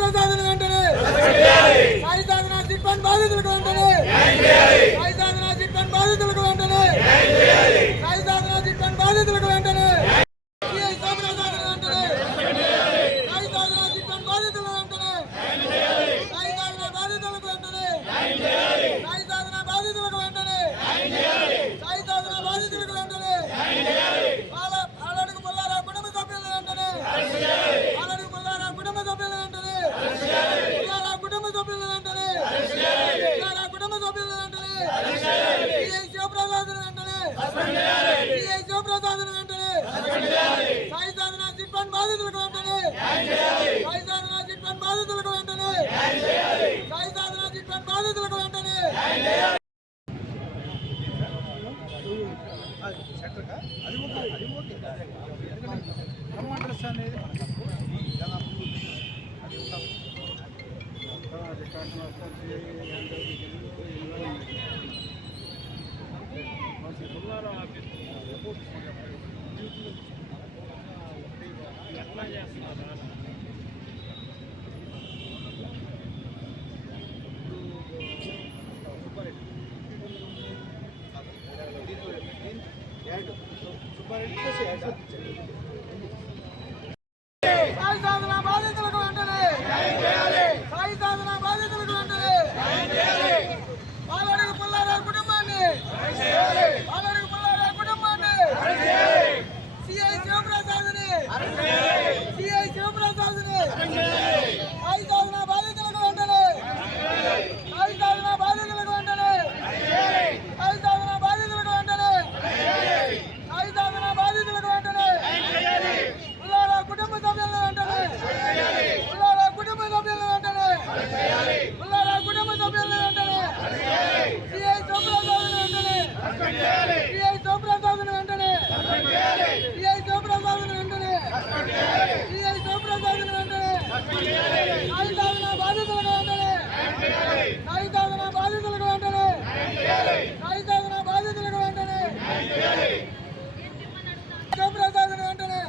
శివప్రసాద్ వెంటనే సాయి సాధన chit fund బాధితులకు వెంటనే సాయి సాధన చిట్ ఫండ్ బాధితులకు వెంటనే సాయి సాధన చిట్ ఫండ్ బాధితులకు వెంటనే శివప్రసాద్ వెంటనే సాయి సాధన చిట్ ఫండ్ బాధితులకు వెంటనే సాయి సాధన బాధితులకు వెంటనే సాయి సాధన బాధితులకు వెంటనే సాయి సాధన బాధితులకు వెంటనే ఆలడుగు పుల్లారావు కుటుంబ సభ్యుల వెంటనే ఆలడుగు పుల్లారావు కుటుంబ సభ్యుల వెంటనే పుల్లారావు కుటుంబ సభ్యుల వెంటనే పుల్లారావు కుటుంబ సభ్యుల వెంటనే శివప్రసాద్ వెంటనే శివప్రసాద్ వెంటనే సాయి సాధన చిట్ ఫండ్ బాధితులకు వెంటనే సాయి సాధన చిట్ ఫండ్ బాధితులకు వెంటనే సాయి సాధన చిట్ ఫండ్ బాధితులకు వెంటనే అడ్రస్ అనేది ఎట్లా చేస్తున్నారు సాయి సాధన బాధితులకు వెంటనే సాయి సాధన బాధితులకు వెంటనే ఆలడుగు పుల్లారావు కుటుంబాన్ని ఆలడుగు పుల్లారావు కుటుంబాన్ని సిఐ శివప్రసాద్ని సిఐ శివప్రసాద్ని సాయి సాధన బాధితులకు వెంటనే సాయి సాధన బాధితులకు వెంటనే సాయి సాధన బాధితులకు వెంటనే సాయి సాధన బాధితులకు వెంటనే పుల్లారావు కుటుంబ సభ్యుల వెంటనే పుల్లారావు కుటుంబ సభ్యుల వెంటనే పుల్లారావు కుటుంబ సభ్యుల వెంటనే సిఐ శివప్రసాద్ వెంటనే సిఐ శివప్రసాద్ వెంటనే సిఐ శివప్రసాద్ వెంటనే సిఐ శివప్రసాద్ వెంటనే సాయి సాధన బాధితులకు వెంటనే సాయి సాధన బాధితులకు వెంటనే సాయి సాధన బాధితులకు వెంటనే శివప్రసాద్ వెంటనే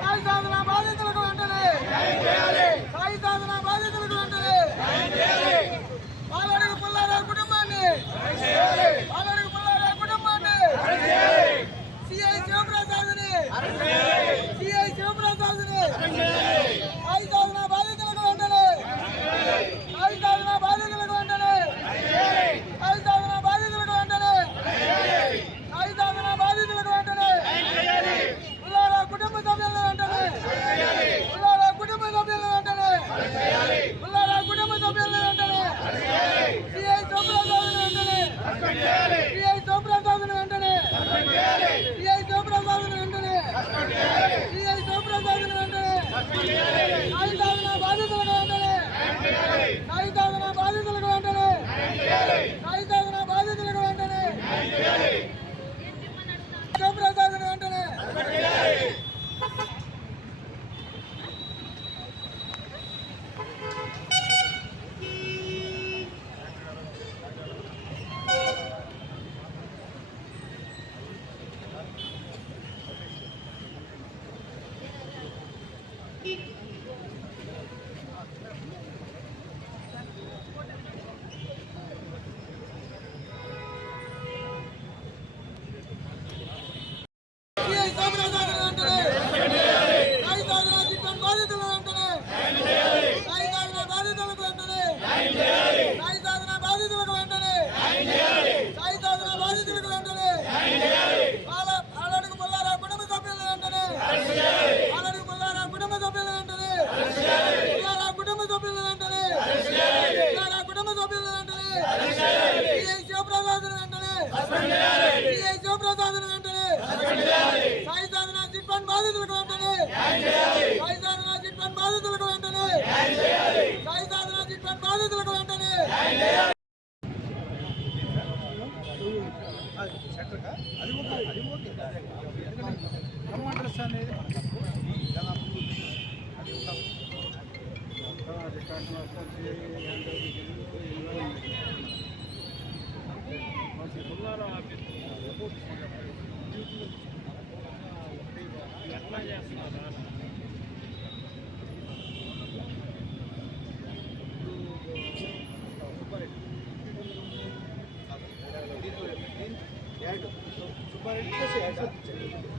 సాయి సాధన బాధితులకు వెంటనే సాయి సాధన బాధితులకు వెంటనే ఆలడుగు పుల్లారావు కుటుంబాన్ని ఆలడుగు పుల్లారావు కుటుంబాన్ని సిఐ శివప్రసాద్ని సిఐ శివప్రసాద్ని సాయి సాధన బాధితులకు వెంటనే సాయి సాధన బాధితులకు వెంటనే సాయి సాధన బాధితులకు వెంటనే సాయి సాధన బాధితులకు వెంటనే పుల్లారావు కుటుంబ సభ్యుల వెంటనే పుల్లారావు కుటుంబ సభ్యుల వెంటనే పుల్లారావు కుటుంబ సభ్యుల వెంటనే సిఐ శివప్రసాద్ వెంటనే సిఐ శివప్రసాద్ వెంటనే సిఐ శివప్రసాద్ వెంటనే సిఐ శివప్రసాద్ వెంటనే సాయి సాధన బాధితులకు వెంటనే సాయి సాధన బాధితులకు వెంటనే సాయి సాధన బాధితులకు వెంటనే శివప్రసాద్ వెంటనే శివప్రసాద్ వెంటనే సాయి సాధన చిట్ ఫండ్ బాధితులకు వెంటనే సాయి సాధన చిట్ ఫండ్ బాధితులకు వెంటనే సాయి అది ఓకే బ్రహ్మ డ్రెస్ అనేది అది పుల్లారావు ఆఫీస్ ఎట్లా చేస్తున్నారా సుబ్బారెడ్డి